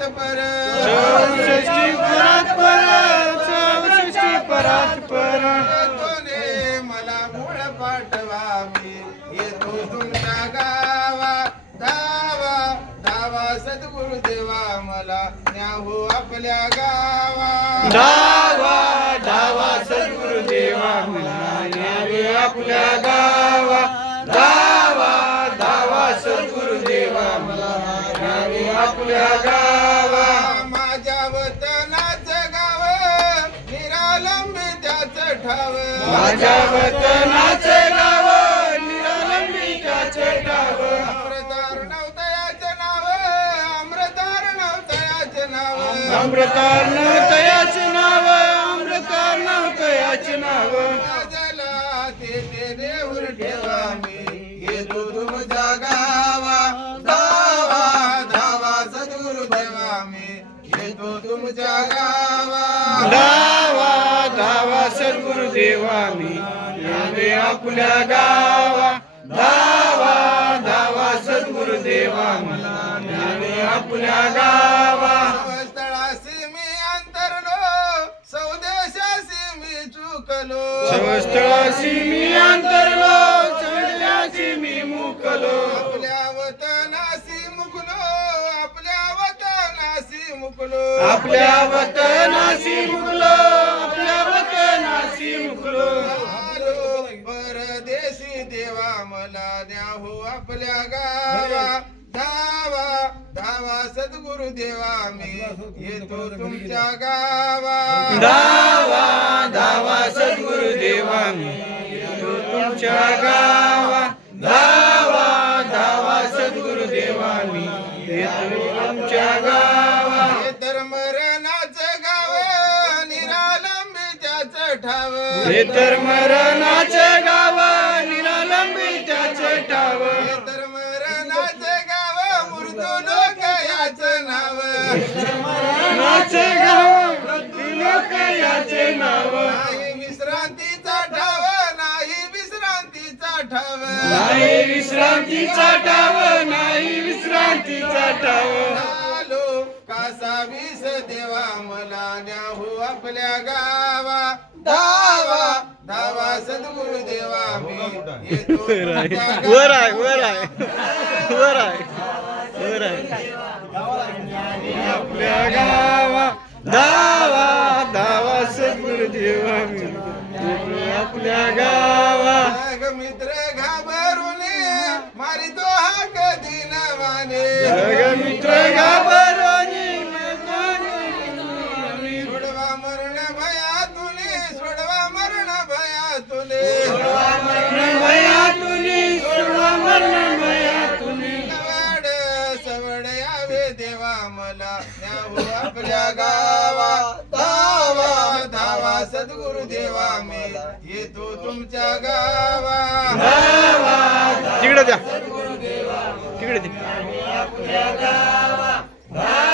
परात पर चौसष्टी परात पर चौसष्टी परात पर मला मूळ पाठवा मी. येतो तुमच्या गावा. धावा धावा सद्गुरु देवा मला न्याहो आपल्या गावा. डावा डावा सद्गुरु देवा मला न्यावे आपल्या गावा. डावा डावा सद्गुरु देवा मला न्यावे आपल्या गावा. ठाव. माझ्या वतनाचे गाव निरालंबिकाचे गाव अमृतार नवतयाचं नाव अमृतार नवतयाचं नाव. अमृतार नवतयाचे नाव अमृतार नवतयाचे नाव. माझ्याला ते ते देऊर ठेवा मी येतो तुमच्या गावा धावा धावा सद्गुरु देवा मी येतो तुमच्या गावा धावा धावा सद्गुरु देवा मी यावे आपल्या गावा. धावा धावा सद्गुरु देवा मला यावे आपल्या गावा. मी अंतरलो मी चुकलो. मी अंतरलो मी मुकलो. आपल्या वतनासी मुकलो आपल्या वतनासी मुकलो. आपल्या वतनाशी मुकलो. परदेशी देवा मला द्या हो आपल्या गावा. धावा धावा सद्गुरु देवा मी येतो तुमच्या गावा. धावा धावा सद्गुरु देवा मी येतो तुमच्या गावा. धावा धावा सद्गुरु देवा मी येतो तुमच्या गावा. हे तर मरणाचे गाव निरालंबी त्याचे ठाव हे तर मरणाचं गाव मृत्यू लोक याचं नाव. नाचे गाव लोक याचे नाव. नाही विश्रांतीचा ठाव नाही विश्रांतीचा ठाव. नाही विश्रांतीचा ठाव नाही विश्रांतीचा ठाव. आलो कासा वीस देवा मला न्याहू आपल्या गावा. धावा धावा सद्गुरु देवा येतो तुमच्या वर आहे वर आहे वर आहे वर आहे. आपल्या गावा धावा धावा सद्गुरु देवा आपल्या गावा. मित्र घाबरून मारितो हा कधी नवाने मित्र घाबरोनी न्यावो आपल्या गावा धावा धावा सद्गुरु देवा मी येतो तुमच्या गावा तिकडे द्या तिकडे द्या